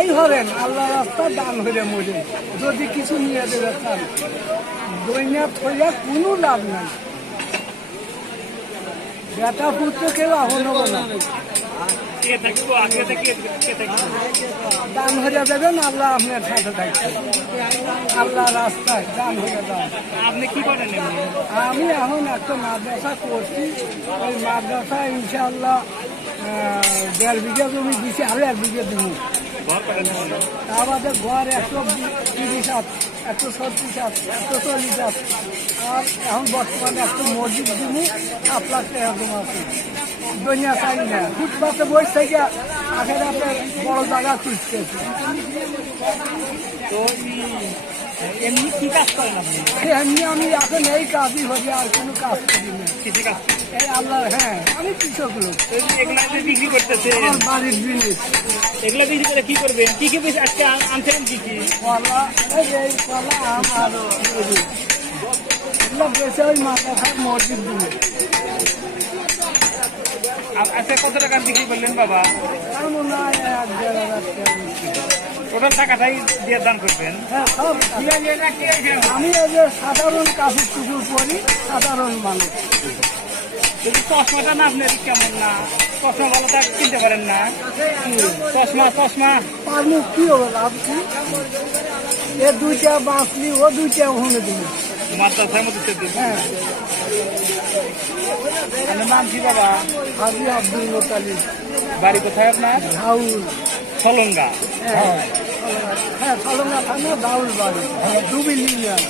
যাই হবেন আল্লাহ রাস্তা দান হইলে মরে যদি কিছু নিয়ে দেবে চান দৈনিক হইয়া কোনো লাভ নাই বেটা পুত্র কেউ আহ্বান হবে না দান হয়ে যাবেন আল্লাহ আপনার সাথে থাকছে আল্লাহ রাস্তায় দান হয়ে যান। আপনি কি করেন? আমি এখন একটা মাদ্রাসা করছি ওই মাদ্রাসা ইনশাআল্লাহ 1.5 বিঘা জমি দিচ্ছি আরো 1 বিঘা দিব আমাদের ঘর 130 হাত 136 হাত 140 হাত আর এখন বর্তমানে একটা মসজিদ দিব 7 লাখ টাকা জমা আছে দুনিয়া চাই না ফুটপাতে বই থেকে আখের আপনার বড় জায়গা খুঁজতেছে। তো এমনি কি কাজ করেন আপনি? এমনি আমি এখন এই কাজই হই আর কোনো কাজ করি না। কৃষি কাজ? এই আল্লাহ হ্যাঁ আমি কৃষক লোক। এগুলা যে বিক্রি করতেছে আমার বাড়ির জিনিস এগুলা বিক্রি করে কি করবেন? কি কি আজকে আনছিলেন? কি কি কলা এই কলা আম আর এগুলো বেশি ওই মাদ্রাসার মসজিদ দিল। আচ্ছা কত টাকা বিক্রি করলেন বাবা? আমার মনে হয় 1-1.5 টাকা। টোটাল টাকাটাই দিয়ে দান করবেন? হ্যাঁ সব আমি এই যে সাধারণ কাপড় চুপুর পরি সাধারণ মানুষ। যদি চশমাটা না আপনার কেমন না চশমা ভালো তা কিনতে পারেন না চশমা পারমু কি হবে লাভ কি এ 2টা বাঁচলি ও 2টা ওখানে দিল মাদ্রাসার মধ্যে হ্যাঁ আপনার নাম কি বাবা? হাজি আব্দুল মোতালিব। বাড়ি কোথায় আপনার? ধাউল। সলঙ্গা? হ্যাঁ সলঙ্গা থানা ধাউল বাড়ি ডুবিল ইউনিয়ন।